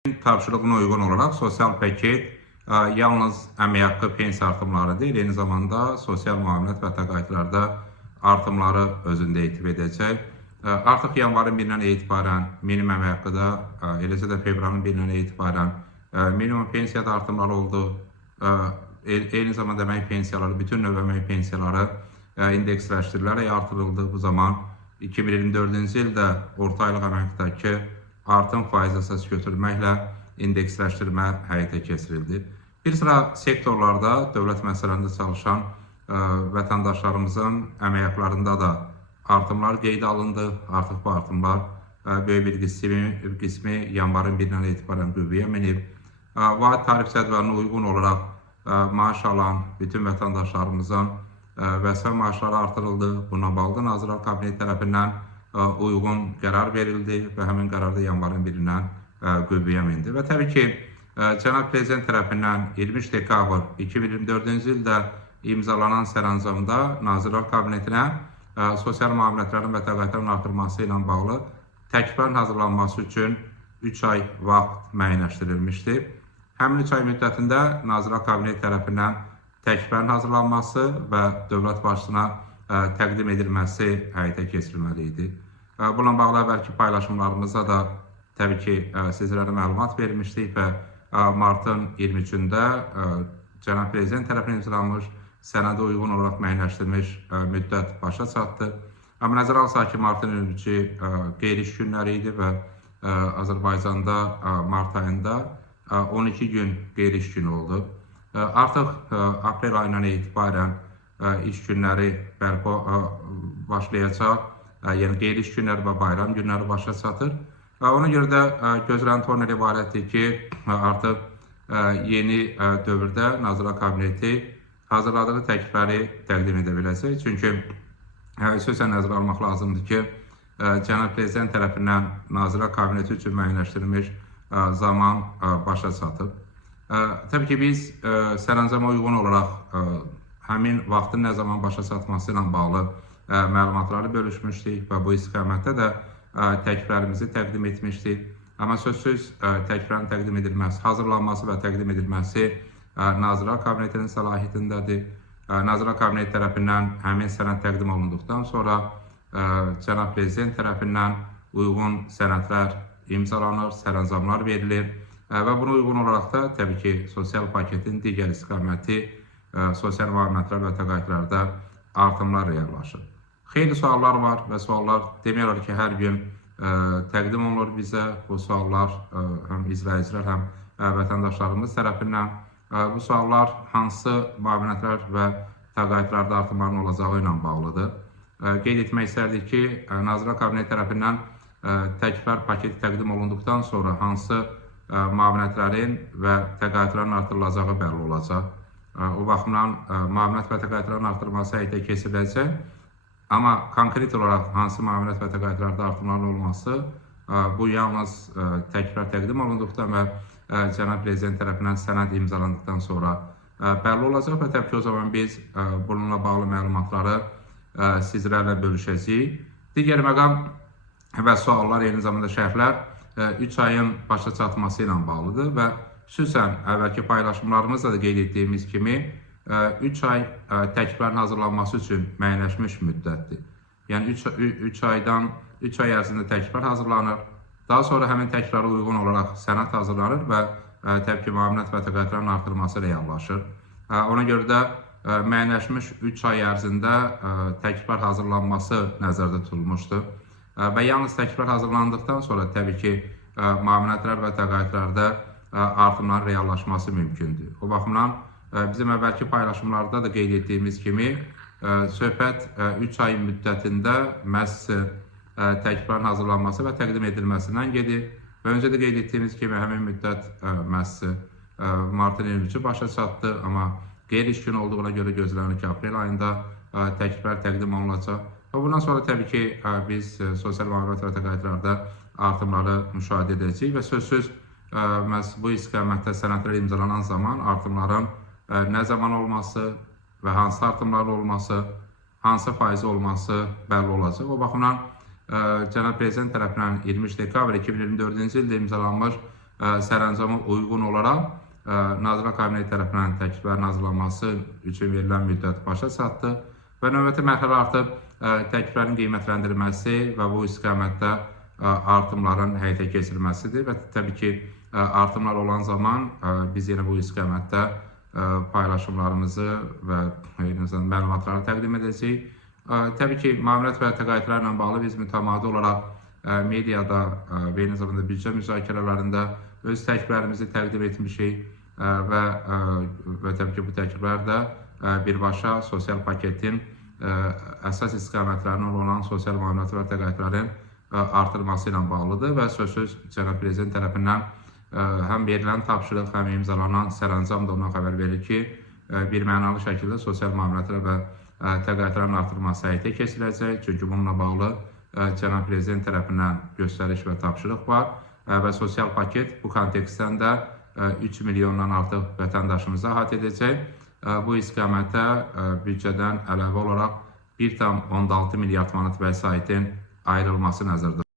Tapşırığına uyğun olaraq sosial paket yalnız əmək haqqı pensiya artımları deyil, eyni zamanda sosial müavinət və təqaüdlərdə artımları özündə itib edəcək. Artıq yanvarın 1-dən etibarən minimum əmək haqqı da, eləcə də fevralın 1-dən etibarən minimum pensiyada artımları oldu. Eyni zamanda əmək pensiyaları, bütün növ əmək pensiyaları indeksləşdirilərək artırıldı. Bu zaman 2024-cü ildə orta aylıq əmək haqqındakı artım faiz əsas götürməklə indeksləşdirmə həyata keçirildi. Bir sıra sektorlarda dövlət məsələlərində çalışan vətəndaşlarımızın əmək haqqlarında da artımlar qeydə alındı. Artıq bu artımlar böyük bir qismi yanvarın 1-dən etibarən qüvvəyə minib. Vahid tarif cədvəlinə uyğun olaraq maaş alan bütün vətəndaşlarımızın vəzifə maaşları artırıldı. Buna bağlı Nazirlər Kabineti tərəfindən uyğun qərar verildi və həmin qərarda yanvarın 1-dən qüvvəyə mindi. Və təbii ki, Cənab Prezident tərəfindən 23 dekabr 2024-cü ildə imzalanan sərəncamda Nazirlər Kabinetinə sosial müavinətlərin və təqaüdlərin artırılması ilə bağlı təkliflərin hazırlanması üçün 3 ay vaxt müəyyənləşdirilmişdi. Həmin 3 ay müddətində Nazirlər Kabineti tərəfindən təkliflərin hazırlanması və dövlət başçısına təqdim edilməsi həyata keçirilməli idi. Bununla bağlı əvvəlki paylaşımlarımızda da təbii ki, sizlərə məlumat vermişdik və martın 23-də Cənab Prezident tərəfindən imzalanmış sənədə uyğun olaraq müəyyənləşdirilmiş müddət başa çatdı. Amma nəzərə alsaq ki, martın 23-cü qeyri-iş günləri idi və Azərbaycanda mart ayında 12 gün qeyri-iş günü oldu. Artıq aprel ayından etibarən iş günləri başlayacaq, yəni qeyri-iş günləri və bayram günləri başa çatır. Ona görə də gözlənti ondan ibarətdir ki, artıq yeni dövrdə Nazirlər Kabineti hazırladığı təklifləri təqdim edə biləcək. Çünki xüsusən nəzərə almaq lazımdır ki, Cənab Prezident tərəfindən Nazirlər Kabineti üçün müəyyənləşdirilmiş zaman başa çatıb. Təbii ki, biz sərəncama uyğun olaraq həmin vaxtın nə zaman başa çatması ilə bağlı məlumatları bölüşmüşdük və bu istiqamətdə də təkliflərimizi təqdim etmişdik. Amma sözsüz təkliflərin təqdim edilməsi, hazırlanması və təqdim edilməsi Nazirlər Kabinetinin səlahiyyətindədir. Nazirlər Kabineti tərəfindən həmin sənəd təqdim olunduqdan sonra Cənab Prezident tərəfindən uyğun sənədlər imzalanır, sərəncamlar verilir və buna uyğun olaraq da təbii ki, sosial paketin digər istiqaməti sosial müavinətlər və təqaüdlərdə artımlar reallaşır. Xeyli suallar var və suallar demək olar ki, hər gün təqdim olunur bizə. Bu suallar həm izləyicilər, həm vətəndaşlarımız tərəfindən. Bu suallar hansı müavinətlər və təqaüdlərdə artımların olacağı ilə bağlıdır. Qeyd etmək istərdik ki, Nazirlər Kabineti tərəfindən təkliflər paketi təqdim olunduqdan sonra hansı müavinətlərin və təqaüdlərin artırılacağı bəlli olacaq. O baxımdan müavinət və təqaüdlərin artırılması həyata keçiriləcək. Amma konkret olaraq hansı müavinət və təqaüdlərdə artımların olması bu yalnız təkliflər təqdim olunduqdan və Cənab Prezident tərəfindən sənəd imzalandıqdan sonra bəlli olacaq və təbii ki, o zaman biz bununla bağlı məlumatları sizlərlə bölüşəcəyik. Digər məqam və suallar, eyni zamanda şərhlər 3 ayın başa çatması ilə bağlıdır və xüsusən əvvəlki paylaşımlarımızda da qeyd etdiyimiz kimi 3 ay təkliflərin hazırlanması üçün müəyyənləşmiş müddətdir. Yəni 3 ay ərzində təkliflər hazırlanır. Daha sonra həmin təkliflərə uyğun olaraq sənəd hazırlanır və təbii ki, müavinət və təqaüdlərin artırılması reallaşır. Ona görə də müəyyənləşmiş 3 ay ərzində təkliflər hazırlanması nəzərdə tutulmuşdur. Və yalnız təkliflər hazırlandıqdan sonra təbii ki, müavinətlər və təqaüdlərdə artımların reallaşması mümkündür. O baxımdan bizim əvvəlki paylaşımlarda da qeyd etdiyimiz kimi söhbət 3 ay müddətində məhz təkliflərin hazırlanması və təqdim edilməsindən gedir. Və öncə də qeyd etdiyimiz kimi həmin müddət məhz martın 23-cü başa çatdı, amma qeyri-iş günü olduğuna görə gözlənir ki, aprel ayında təkliflər təqdim olunacaq. Və bundan sonra təbii ki, biz sosial müavinət və təqaüdlərdə artımları müşahidə edəcəyik və sözsüz məhz bu istiqamətdə sənədlər imzalanan zaman artımların nə zaman olması və hansı artımların olması, hansı faizi olması bəlli olacaq. O baxımdan Cənab Prezident tərəfindən 23 dekabr 2024-cü ildə imzalanmış sərəncama uyğun olaraq Nazirlər Kabineti tərəfindən təkliflərin hazırlanması üçün verilən müddət başa çatdı və növbəti mərhələ artıq təkliflərin qiymətləndirilməsi və bu istiqamətdə artımların həyata keçirilməsidir və təbii ki, artımlar olan zaman biz yenə bu istiqamətdə paylaşımlarımızı və məlumatları təqdim edəcəyik. Təbii ki, müavinət və təqaüdlərlə bağlı biz mütəmadi olaraq mediada və eyni zamanda büdcə müzakirələrində öz təkliflərimizi təqdim etmişik və təbii ki, bu təkliflər də birbaşa sosial paketin əsas istiqamətlərindən olan sosial müavinət və təqaüdlərin artırılması ilə bağlıdır və sözsüz Cənab Prezident tərəfindən həm verilən tapşırıq, həm imzalanan sərəncam da ondan xəbər verir ki, bir mənalı şəkildə sosial müavinətlər və təqaüdlərin artırılması həyata keçiriləcək. Çünki bununla bağlı Cənab Prezident tərəfindən göstəriş və tapşırıq var və sosial paket bu kontekstdən də 3 milyondan artıq vətəndaşımıza əhatə edəcək. Bu istiqamətdə büdcədən əlavə olaraq 1,6 milyard manat vəsaitin ayrılması nəzərdə